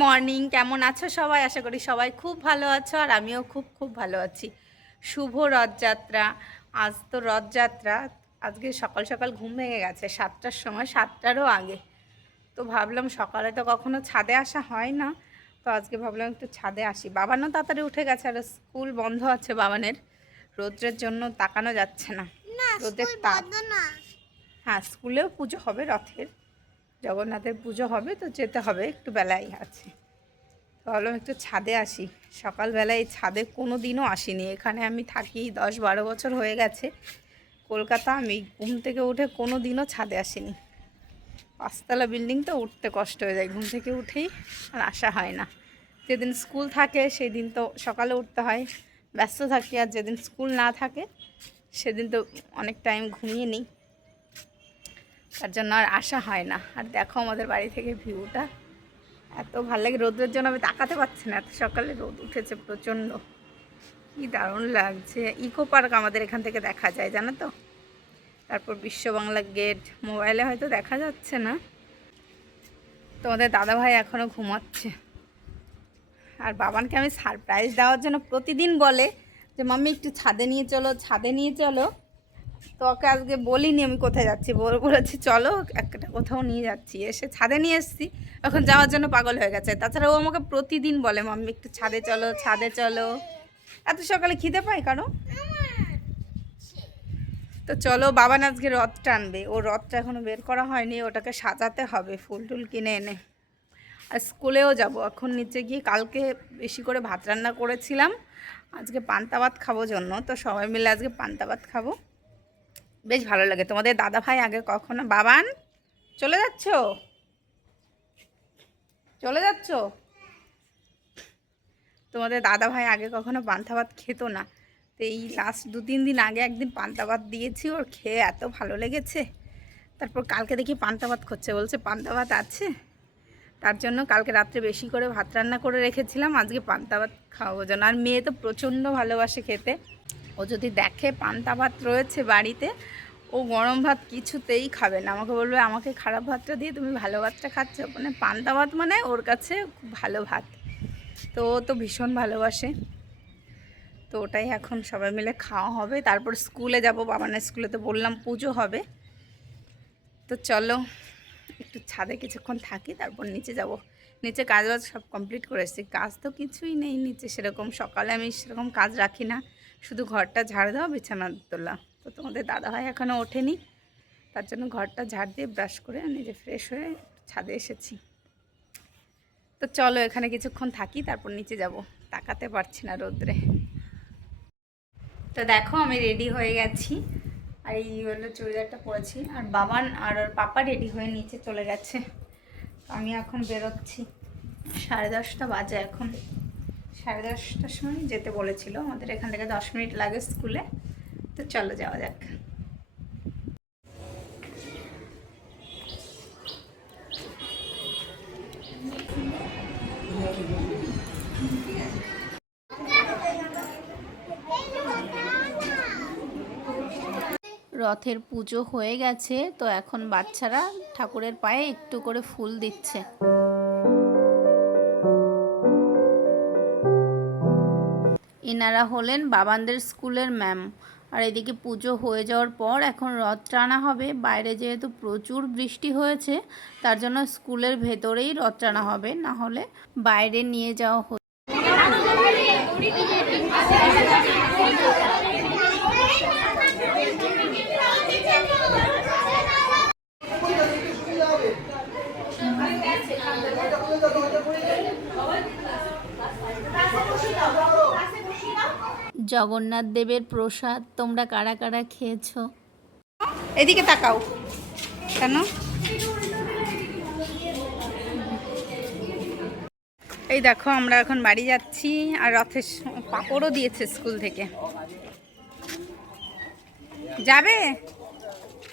Morning কেমন আছো সবাই? আশা করি সবাই খুব ভালো আছো আর আমিও খুব খুব ভালো আছি। শুভ রথযাত্রা। আজ তো রথযাত্রা। আজকে সকাল সকাল ঘুম ভেঙে গেছে। সাতটার সময় সাতটারও আগে। তো ভাবলাম সকালে তো কখনো ছাদে আসা হয় না। তো আজকে ভাবলাম একটু ছাদে আসি। বাবানও তাড়াতাড়ি উঠে গেছে আর স্কুল বন্ধ আছে বাবানের। রোদ্রের জন্য তাকানো যাচ্ছে না। রোদের তাপ। হ্যাঁ স্কুলেও পুজো হবে রথের। জগন্নাথের পুজো হবে, তো যেতে হবে, একটু বেলায় আছে। তো ভাবলাম একটু ছাদে আসি। সকালবেলায় ছাদে কোনো দিনও আসিনি। এখানে আমি থাকি দশ বারো বছর হয়ে গেছে। কলকাতা, আমি ঘুম থেকে উঠে কোনো দিনও ছাদে আসিনি। পাঁচতলা বিল্ডিং তো উঠতে কষ্ট হয়ে যায়, ঘুম থেকে উঠেই আর আসা হয় না। যেদিন স্কুল থাকে সেই দিন তো সকালে উঠতে হয়। ব্যস্ত থাকি আর যেদিন স্কুল না থাকে, সেদিন তো অনেক টাইম ঘুমিয়ে নিই। তার জন্য আর আসা হয় না। আর দেখো আমাদের বাড়ি থেকে ভিউটা। এত ভালো লাগে রোদের জন্য, আমি তাকাতে পারছি না। এত সকালে রোদ উঠেছে প্রচণ্ড। কি দারুণ লাগছে। ইকো পার্ক আমাদের এখান থেকে দেখা যায়, জানো তো? তারপর বিশ্ব বাংলা গেট, মোবাইলে হয়তো দেখা যাচ্ছে না। তোমাদের দাদাভাই এখনও ঘুমাচ্ছে। আর বাবানকে আমি সারপ্রাইজ দেওয়ার জন্য প্রতিদিন বলে যে, মাম্মি, একটু ছাদে নিয়ে চলো, ছাদে নিয়ে চলো। তো ওকে আজকে বলিনি আমি কোথায় যাচ্ছি। বল, বলেছি, চলো, একটা কোথাও নিয়ে যাচ্ছি। এসে ছাদে নিয়ে এসেছি। এখন যাওয়ার জন্য পাগল হয়ে গেছে। তাছাড়া ও আমাকে প্রতিদিন বলে মাম্মি একটু ছাদে চলো ছাদে চলো। এত সকালে খিদে পাই কারও? তো চলো, বাবা আজকে রথ টানবে। ও রথটা এখনও বের করা হয়নি। ওটাকে সাজাতে হবে ফুল টুল কিনে এনে। আর স্কুলেও যাব। এখন নিচে গিয়ে কালকে বেশি করে ভাত রান্না করেছিলাম। আজকে পান্তা ভাত খাব জন্য। তো সবাই মিলে আজকে পান্তা ভাত খাব। বেশ ভালো লাগে। তোমাদের দাদা ভাই আগে কখনো বাবান? চলে যাচ্ছ? চলে যাচ্ছ? তোমাদের দাদা ভাই আগে কখনো পান্তা ভাত খেত না। তো এই লাস্ট দু, তিন দিন আগে একদিন পান্তা ভাত দিয়েছি, ওর খেয়ে এত ভালো লেগেছে। তারপর কালকে দেখি পান্তা ভাত করছে বলছে, পান্তা ভাত আছে? তার জন্য কালকে রাত্রে বেশি করে ভাত রান্না করে রেখেছিলাম, আজকে পান্তা ভাত খাওয়াবো। জন্য আর মেয়ে তো প্রচণ্ড ভালোবাসে খেতে। ও যদি দেখে পান্তা ভাত রয়েছে বাড়িতে, ও গরম ভাত কিছুতেই খাবে না। আমাকে বলবে, আমাকে খারাপ ভাতটা দিয়ে তুমি ভালো ভাতটা খাচ্ছ। মানে পান্তা ভাত মানে ওর কাছে খুব ভালো ভাত। তো ও তো ভীষণ ভালোবাসে। তো ওটাই এখন সবাই মিলে খাওয়া হবে। তারপর স্কুলে যাব। বাবানের স্কুলে তো বললাম পুজো হবে। তো চলো, একটু ছাদে কিছুক্ষণ থাকি, তারপর নিচে যাব। নিচে কাজ বাজ সব কমপ্লিট করে এসেছি। কাজ তো কিছুই নেই নিচে। সেরকম সকালে আমি সেরকম কাজ রাখি না। শুধু ঘরটা ঝাড় দেওয়া, বিছানা তোলা। তো তোমাদের দাদা ভাই এখনও ওঠেনি। তার জন্য ঘরটা ঝাড় দিয়ে ব্রাশ করে নিজে ফ্রেশ হয়ে ছাদে এসেছি। তো চলো এখানে কিছুক্ষণ থাকি, তারপর নিচে যাব। তাকাতে পারছি না রোদ্রে। তো দেখো, আমি রেডি হয়ে গেছি। আর এই হলো চুড়িদারটা পরেছি। আর বাবান আর ওর পাপা রেডি হয়ে নিচে চলে গেছে। আমি এখন বেরোচ্ছি। সাড়ে দশটা বাজে এখন। সাড়ে দশটার সময় যেতে বলেছিল। আমাদের এখান থেকে দশ মিনিট লাগে স্কুলে। তো চলো যাওয়া যাক। রথের পুজো হয়ে গেছে, তো এখন বাচ্চারা ঠাকুরের পায়ে একটু করে ফুল দিচ্ছে। এনারা হলেন বাবানদের স্কুলের ম্যাম। আর এদিকে পুজো হয়ে যাওয়ার পর এখন রথ টানা হবে। বাইরে যেহেতু প্রচুর বৃষ্টি হয়েছে, তার জন্য স্কুলের ভেতরেই রথ টানা হবে। না হলে বাইরে নিয়ে যাওয়া হতো। জগন্নাথ দেবের প্রসাদ তোমরা কারা কারা খেয়েছো? এদিকে তাকাও। কেন? এই দেখো, আমরা এখন বাড়ি যাচ্ছি আর রথের পাঁপড়ও দিয়েছে স্কুল থেকে। যাবে?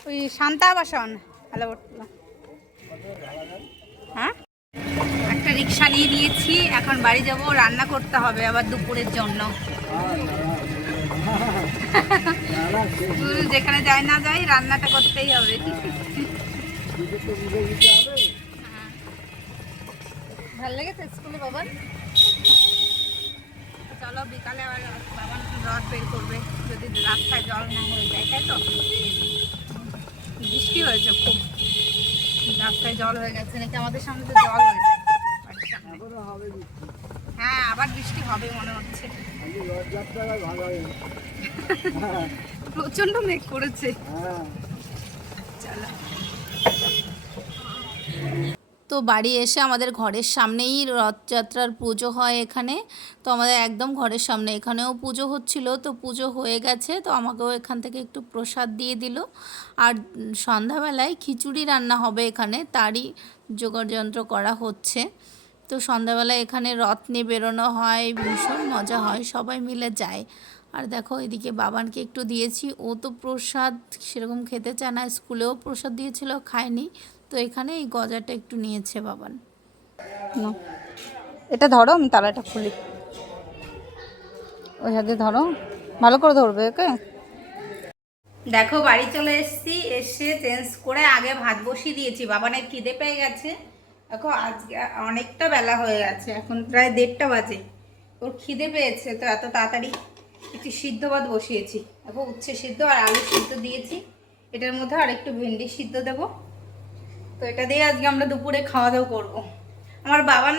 ওই শান্তা বাসন ভালো বর্তমান হ্যাঁ? একটা রিক্সা নিয়ে নিয়েছি, এখন বাড়ি যাব, রান্না করতে হবে আবার দুপুরের জন্য। যেখানে যায় না যাই রান্নাটা করতেই হবে। ভালো লেগেছে স্কুলে বাবার? চলো, বিকালে আবার বাবা রথ বের করবে, যদি রাস্তায় জল না হয়ে যায়, তাই তো? বৃষ্টি হয়েছে খুব। রাস্তায় জল হয়ে গেছে, নাকি আমাদের সামনে তো জল হয়ে যায় সামনে। হ্যাঁ আবার বৃষ্টি হবে মনে হচ্ছে। প্রচণ্ড মেঘ করেছে। তো বাড়ি এসে আমাদের ঘরের সামনেই রথযাত্রার পুজো হয় এখানে। তো আমাদের একদম ঘরের সামনে। এখানেও পুজো হচ্ছিল, তো পুজো হয়ে গেছে। তো আমাকেও এখান থেকে একটু প্রসাদ দিয়ে দিল। আর সন্ধ্যাবেলায় খিচুড়ি রান্না হবে এখানে, তারই যোগাড়যন্ত্র করা হচ্ছে। তো সন্ধ্যাবেলায় এখানে রথ নিয়ে বেরোনো হয় ভীষণ মজা হয় সবাই মিলে যায়। আর দেখো এদিকে বাবানকে একটু দিয়েছি ও তো প্রসাদ সেরকম খেতে চায় না স্কুলেও প্রসাদ দিয়েছিল খায়নি। তো এখানে এই গজাটা একটু নিয়েছে বাবান। এটা ধরো আমি তালাটা খুলি। ওই হাতে ধরো। ভালো করে ধরবে ওকে? দেখো বাড়ি চলে এসেছি এসে চেঞ্জ করে আগে ভাত বসিয়ে দিয়েছি। বাবানের খিদে পেয়ে গেছে। দেখো, আজকে অনেকটা বেলা হয়ে গেছে, এখন প্রায় দেড়টা বাজে। ওর খিদে পেয়েছে, তো এত তাড়াতাড়ি একটু সিদ্ধ ভাত বসিয়েছি। দেখো, উচ্ছে সিদ্ধ আর আলু সিদ্ধ দিয়েছি। এটার মধ্যে আর একটু ভেন্ডি সিদ্ধ দেবো। তো এটা দিয়ে আজকে আমরা দুপুরে খাওয়া দাওয়া করব। আমার বাবা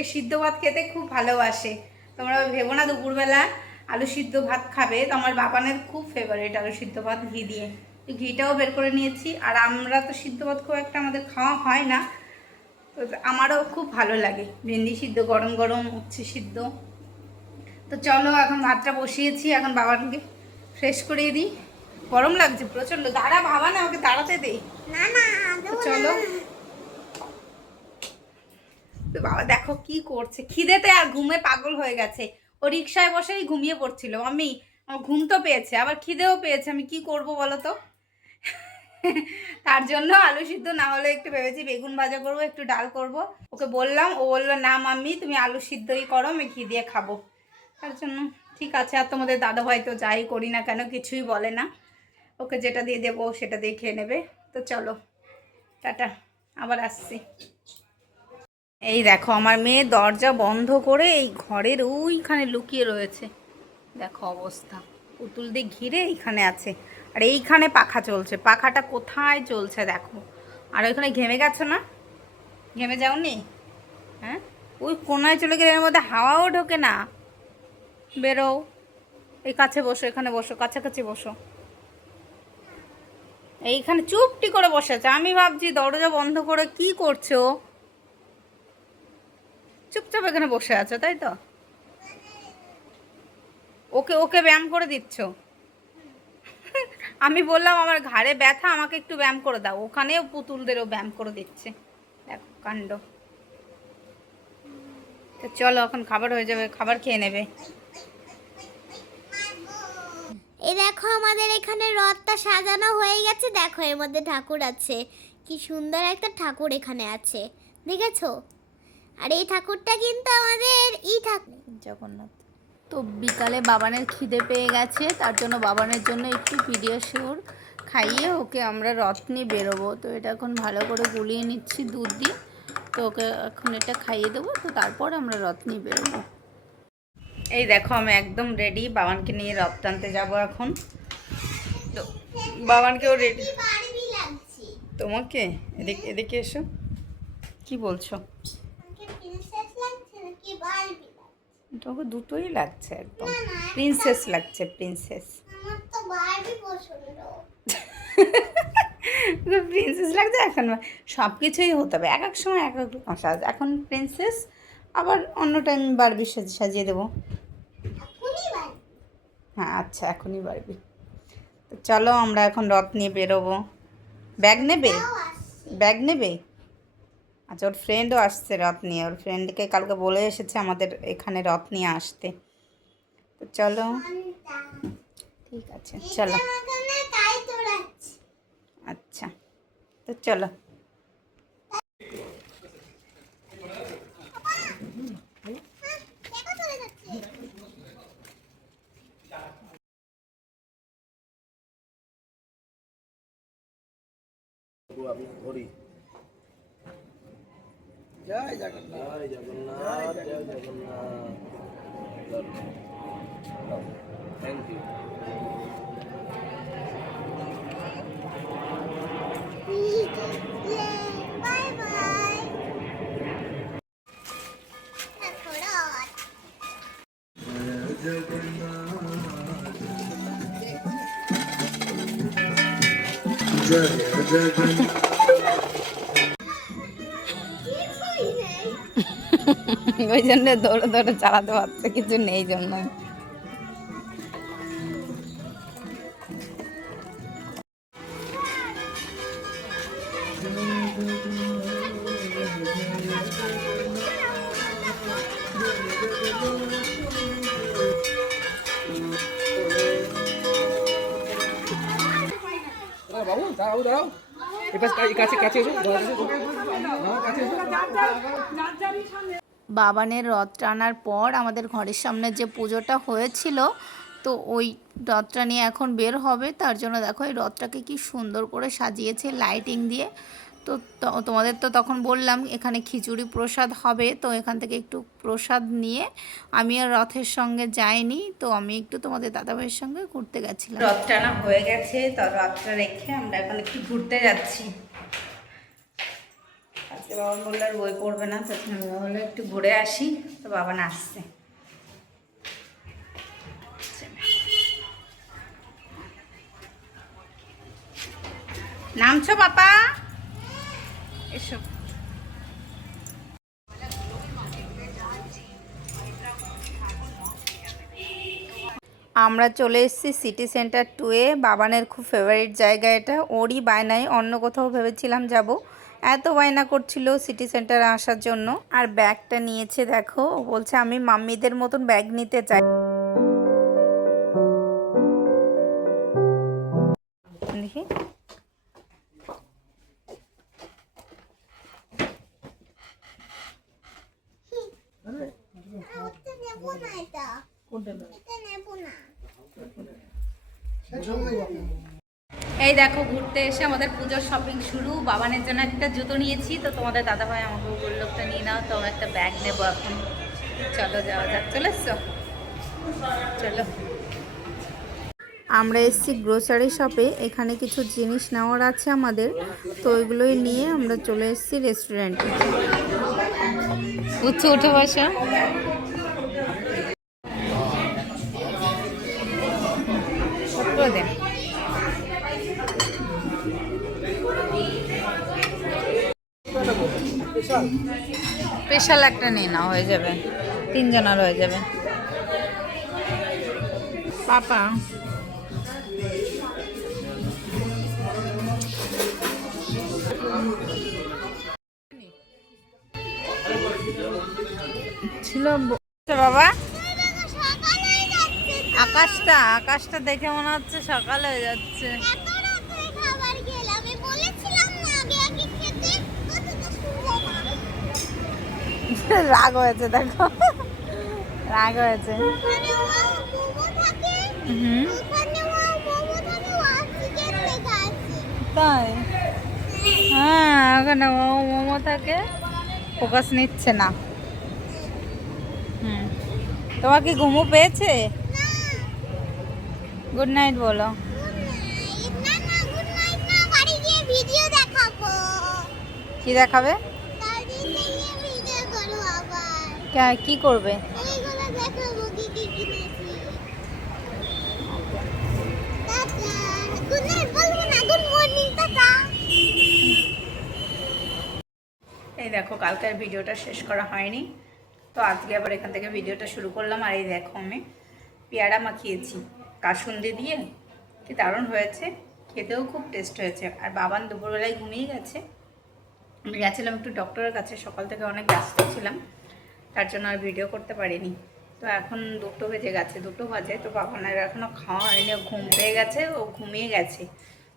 এই সিদ্ধ ভাত খেতে খুব ভালোবাসে। তোমরা ভেবো না, দুপুরবেলা আলু সিদ্ধ ভাত খাবে। তো আমার বাবানের খুব ফেভারিট আলু সিদ্ধ ভাত, ঘি দিয়ে। ঘিটাও বের করে নিয়েছি। আর আমরা তো সিদ্ধ ভাত খুব একটা আমাদের খাওয়া হয় না। তো আমারও খুব ভালো লাগে। ভেন্ডি সিদ্ধ গরম গরম উচ্ছে সিদ্ধ। তো চলো এখন ভাতটা বসিয়েছি এখন বাবাকে ফ্রেশ করিয়ে দিই। গরম লাগছে প্রচণ্ড। দাঁড়া ভাবা না ওকে দাঁড়াতে না না চলো। তো বাবা দেখো কি করছে। খিদেতে আর ঘুমে পাগল হয়ে গেছে। ও রিক্সায় বসেই ঘুমিয়ে পড়ছিল। আমি আমার ঘুম তো পেয়েছে আবার খিদেও পেয়েছে। আমি কি করব বলো তো? তার জন্য আলু সিদ্ধ না হলে একটু ভেবেছি বেগুন ভাজা করব, একটু ডাল করব। ওকে বললাম, ও বলল, না মাম্মি, তুমি আলু সিদ্ধই করো, আমি ঘি দিয়ে খাব। তার জন্য ঠিক আছে, আর তোমাদের দাদা ভাই তো যাই করি না কেন, কিছুই বলে না। ওকে যেটা দিয়ে দেবো সেটা দিয়ে খেয়ে নেবে। তো চলো, টাটা, আবার আসছি। এই দেখো, আমার মেয়ে দরজা বন্ধ করে এই ঘরের ওইখানে লুকিয়ে রয়েছে। দেখো অবস্থা, পুতুল দিয়ে ঘিরে এইখানে আছে। আর এইখানে পাখা চলছে। পাখাটা কোথায় চলছে দেখো। আর ওইখানে ঘেমে গেছো না? ঘেমে যাওনি? হ্যাঁ? ওই কোনায় চলে গেলে এর মধ্যে হাওয়াও ঢোকে না। বেরো এই কাছে বসো, এখানে বসো, কাছাকাছি বসো। এইখানে চুপটি করে বসে আছে আমি ভাবছি দরজা বন্ধ করে কি করছ চুপচাপ এখানে বসে আছো, তাই তো? ওকে ওকে ব্যায়াম করে দিচ্ছ? আমি বললাম আমার ঘাড়ে ব্যথা আমাকে একটু ব্যায়াম করে দাও। ওখানেও পুতুলদেরও ব্যায়াম করে দিচ্ছে। দেখো কাণ্ড। তো চলো এখন খাবার হয়ে যাবে খাবার খেয়ে নেবে। এই দেখো আমাদের এখানে রথটা সাজানো হয়ে গেছে। দেখো এর মধ্যে ঠাকুর আছে। কি সুন্দর একটা ঠাকুর এখানে আছে। দেখেছ? আর এই ঠাকুরটা কিন্তু আমাদের ই ঠাকুর। জগন্নাথ। তো বিকালে বাবানের খিদে পেয়ে গেছে তার জন্য বাবানের জন্য একটু পিডিয়াশিওর খাইয়ে ওকে আমরা রথ নিয়ে বেরোবো। তো এটা এখন ভালো করে গুলিয়ে নিচ্ছি দুধ দিয়ে। তো ওকে এখন এটা খাইয়ে দেবো তো তারপর আমরা রথ নিয়ে বেরোবো। এই দেখো আমি একদম রেডি বাবানকে নিয়ে রথ টানতে যাব এখন। তো বাবানকেও রেডি তোমাকে? এদিকে এদিকে এসো। কি বলছো আমাকে প্রিন্সেস লাগছে নাকি বারবি তোমাকে দুটোই লাগছে একদম। প্রিন্সেস লাগছে প্রিন্সেস প্রিন্সেস লাগছে এখন? সব কিছুই হতে হবে। এক এক সময় এক এক রকম সাজ। এখন প্রিন্সেস আবার অন্য টাইম বারবি সাজিয়ে দেবো। হ্যাঁ আচ্ছা এখনই বারবি তো চলো আমরা এখন রথ নিয়ে বেরোবো। ব্যাগ নেবে? ব্যাগ নেবে? আচ্ছা ওর ফ্রেন্ডও আসছে রথ নিয়ে। ওর ফ্রেন্ডকে কালকে বলে এসেছে আমাদের এখানে রথ নিয়ে আসতে। তো চলো। ঠিক আছে চলো। আচ্ছা তো চলো। যাচ্ছে জয় জগন্নাথ জয় জগন্নাথ জয় Jagannath thank you bye bye দেখো ওই জন্য দৌড়ে দৌড়ে চালাতে পারছে কিছু নেই জন্য বাবু দাঁড়াও দাঁড়াও এপাশ কাছে কাছে এসো কাছে এসো। বাবানের রথ টানার পর আমাদের ঘরের সামনে যে পুজোটা হয়েছিল, তো ওই রথটা নিয়ে এখন বের হবে। তার জন্য দেখো এই রথটাকে কি সুন্দর করে সাজিয়েছে লাইটিং দিয়ে। তো ত- তোমাদের তো তখন বললাম এখানে খিচুড়ি প্রসাদ হবে, তো এখান থেকে একটু প্রসাদ নিয়ে আমি আর রথের সঙ্গে যাইনি, তো আমি একটু তোমাদের দাদাভাইয়ের সঙ্গে ঘুরতে গেছিলাম। রথ টানা হয়ে গেছে, তো রথটা রেখে আমরা এখন একটু ঘুরতে যাচ্ছি। আজকে বাবা আর বই পড়বে না, তো বলল, একটু ঘুরে আসি। তো বাবা নামছো এসো। আমরা চলে এসেছি সিটি সেন্টার টুয়ে বাবানের খুব ফেভারিট জায়গা এটা। ওরই বায়নায় অন্য কোথাও ভেবেছিলাম যাব। এত বায়না করছিল সিটি সেন্টারে আসার জন্য। আর ব্যাগটা নিয়েছে দেখো বলছে আমি মাম্মিদের মতন ব্যাগ নিতে চাই। দেখি। ওটা নেব? না এটা এটা নেব না। এই দেখো ঘুরতে এসে আমাদের পুজোর শপিং শুরু। বাবানের জন্য একটা জুতো নিয়েছি। তো তোমাদের দাদাভাই আমাকে বলল একটা নিয়ে নাও তো একটা ব্যাগ নেব এখন। চলো যাওয়া যাক। চলে এসছো? চলো। আমরা এসেছি গ্রোসারি শপে এখানে কিছু জিনিস নেওয়ার আছে আমাদের। তো ওইগুলোই নিয়ে আমরা চলে এসেছি রেস্টুরেন্টে উঠে উঠে বসো। স্পেশাল? একটা নিয়ে নাও হয়ে যাবে। তিনজনের হয়ে যাবে। পাপা। ছিল ব- বাবা। আকাশটা আকাশটা দেখে মনে হচ্ছে সকাল হয়ে যাচ্ছে এত রাত্রে খাবার খেলাম আমি বলেছিলাম না আগে আগে খেতে কত তো শুনলো না রাগ হয়েছে দেখো। রাগ হয়েছে। তাই? হ্যাঁ ওখানে মোমো থাকে। ফোকাস নিচ্ছে না। হুম। তোমার কি ঘুমো পেয়েছে? গুড নাইট বলো। কি দেখাবে? মর্নিং করবে? এই দেখো কালকের ভিডিওটা শেষ করা হয়নি। তো আজকে আবার এখান থেকে ভিডিওটা শুরু করলাম। আর এই দেখো আমি পেয়ারা মাখিয়েছি। কাসুন্দি দিয়ে কি দারুণ হয়েছে। খেতেও খুব টেস্ট হয়েছে। আর বাবান দুপুরবেলায় ঘুমিয়ে গেছে। আমি গেছিলাম একটু ডক্টরের কাছে। সকাল থেকে অনেক ব্যস্ত ছিলাম। তার জন্য আর ভিডিও করতে পারিনি। তো এখন দুটো বেজে গেছে, দুটো বাজে, তো বাবানের এখনও খাওয়া হয়নি ঘুম পেয়ে গেছে, ও ঘুমিয়ে গেছে।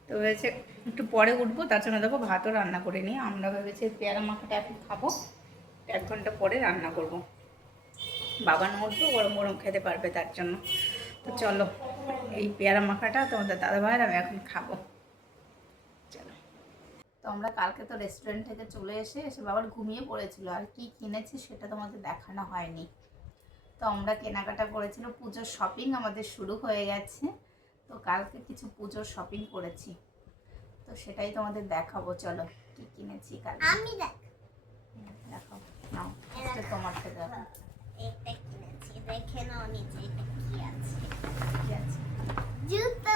তো ভেবেছে একটু পরে উঠবো, তার জন্য দেখো ভাতও রান্না করে নিই। আমরা ভেবেছি পেয়ারা মাখাটা এখন খাব, এক ঘণ্টা পরে রান্না করব। বাবা উঠবো, গরম গরম খেতে পারবে তার জন্য। তো চলো, এই পেয়ারা মাখাটা তোমাদের দাদা ভাইয়ের আমি এখন খাব। তো আমরা কালকে তো রেস্টুরেন্ট থেকে চলে এসে এসে বাবার ঘুমিয়ে পড়েছিল। আর কি কিনেছি সেটা তোমাদের দেখানো হয়নি। তো আমরা কেনাকাটা করেছিল পুজোর শপিং আমাদের শুরু হয়ে গেছে। তো কালকে কিছু পুজোর শপিং করেছি। তো সেটাই তোমাদের দেখাবো চলো কি কিনেছি কালকে। আমি দেখ দেখো নাও তোমার থেকে এটা কিনেছি দেখে নাও নিচে এটা কি আছে। কি আছে? জুতো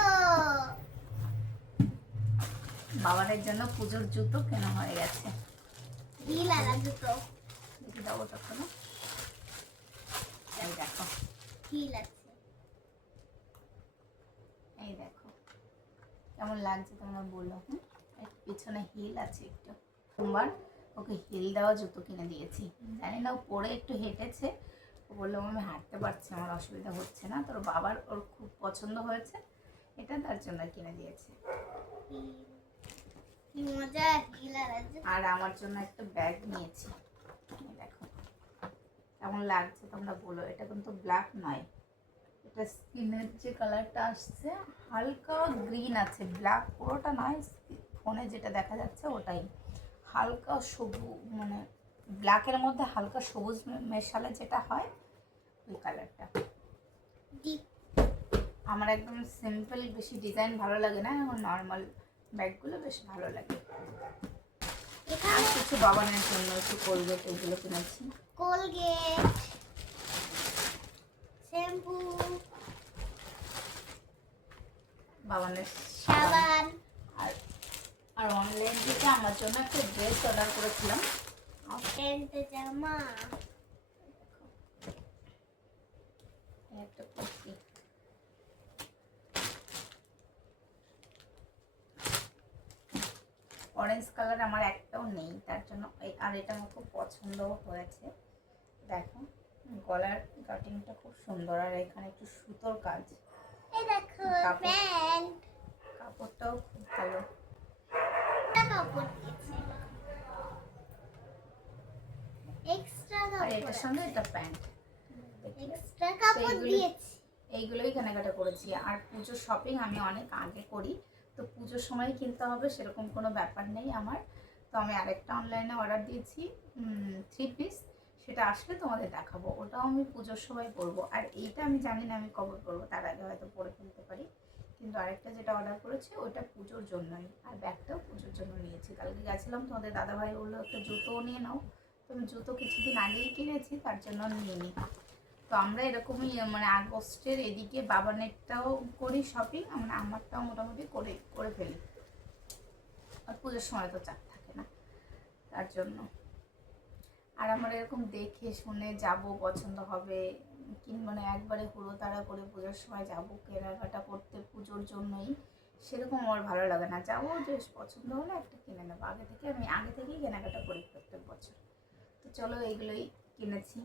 বাবারের জন্য পুজোর জুতো কেনা হয়ে গেছে। হিল আলা জুতো। দেখি দাও ওটা কোনো এই দেখো। হিল আছে। এই দেখো। কেমন লাগছে তোমরা বলো হ্যাঁ পিছনে হিল আছে একটু। সোমবার ওকে হিল দেওয়া জুতো কিনে দিয়েছি। জানি না ও পরে একটু হেঁটেছে। ও বলল আমি হাঁটতে পারছি আমার অসুবিধা হচ্ছে না। তোর বাবার ওর খুব পছন্দ হয়েছে এটা তার জন্য কিনে দিয়েছে হিল। কি মজা হিল আলা জুতো আর আমার জন্য একটা ব্যাগ নিয়েছি। দেখো। কেমন লাগছে তোমরা বলো? এটা কিন্তু ব্ল্যাক নয়। এটা স্কিনের যে কালারটা আসছে হালকা গ্রিন আছে। ব্ল্যাক পুরোটা নয় ফোনে যেটা দেখা যাচ্ছে ওটাই। হালকা সবুজ মানে ব্ল্যাকের মধ্যে হালকা সবুজ মেশালে যেটা হয় ওই কালারটা আমার একদম সিম্পল বেশি ডিজাইন ভালো লাগে না। নর্মাল ব্যাগগুলো বেশ ভালো লাগে। আর কিছু বাবানের জন্য একটু কোলগেট এগুলো কিনেছি। কোলগেট শ্যাম্পু বাবানের সাবান। আর আর অনলাইন থেকে আমার জন্য একটা ড্রেস অর্ডার করেছিলাম। প্যান্ট জামা। একটা কুর্তি। অরেঞ্জ কালার আমার একটাও নেই তার জন্য আর এটা আমার খুব পছন্দও হয়েছে। দেখো গলার কাটিংটা খুব সুন্দর আর এখানে একটু সুতোর কাজ। কাপড়টাও খুব ভালো। এটার সঙ্গে এটা প্যান্ট। এইগুলো- এইগুলোই কেনাকাটা করেছি। আর পুজোর শপিং আমি অনেক আগে করি। তো পুজোর সময় কিনতে হবে, সেরকম কোনো ব্যাপার নেই আমার। তো আমি আরেকটা অনলাইনে অর্ডার দিয়েছি থ্রি পিস সেটা আসলে তোমাদের দেখাবো। ওটাও আমি পুজোর সময় পরবো। আর এইটা আমি জানি না, আমি কবে পরবো তার আগে হয়তো পরে ফেলতে পারি। কিন্তু আরেকটা যেটা অর্ডার করেছি ওটা পুজোর জন্যই। আর ব্যাগটাও পুজোর জন্য নিয়েছি। কালকে গেছিলাম, তোমাদের দাদাভাই বলল, একটা জুতোও নিয়ে নাও। তো আমি জুতো কিছুদিন আগেই কিনেছি, তার জন্য নিয়ে নিই তো আমরা এরকমই মানে আগস্টের এদিকে বাবানেরটাও করি শপিং মানে আমারটাও মোটামুটি করে করে ফেলি। আর পুজোর সময় তো চাপ থাকে না, তার জন্য। আর আমার এরকম দেখে শুনে যাব, পছন্দ হবে কিংবা মানে একবারে হুড়ো তাড়া করে পুজোর সময় যাব, কেনাকাটা করতে পুজোর জন্যই, সেরকম আমার ভালো লাগে না। যাব যে পছন্দ হলে একটা কিনে নেব। আগে থেকে আমি, আগে থেকেই কেনাকাটা করি প্রত্যেক বছর। তো চলো, এইগুলোই কিনেছি।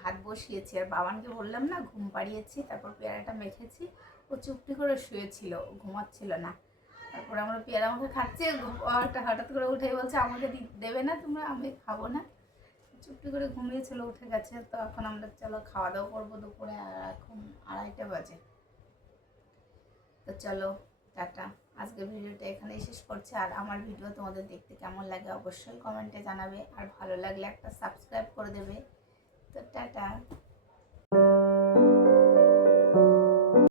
ভাত বসিয়েছি, আর বাবানকে বললাম না, ঘুম পাড়িয়েছি, তারপর পেয়ারাটা মেখেছি। ও চুপটি করে শুয়েছিল ঘুমাচ্ছিল না। তারপর আমরা পেয়ারা আমাকে খাচ্ছে হঠাৎ করে উঠে বলছে, আমাকে দেবে না তোমরা, আমি খাব না। চুপটি করে ঘুমিয়েছিল, উঠে গেছে। তো এখন আমরা চলো খাওয়া দাওয়া করব দুপুরে, আর এখন আড়াইটা বাজে। তো চলো, টাটা। আজকে ভিডিওটা এখানেই শেষ করছে। আর আমার ভিডিও তোমাদের দেখতে কেমন লাগে অবশ্যই কমেন্টে জানাবে। আর ভালো লাগলে একটা সাবস্ক্রাইব করে দেবে। তো টাটা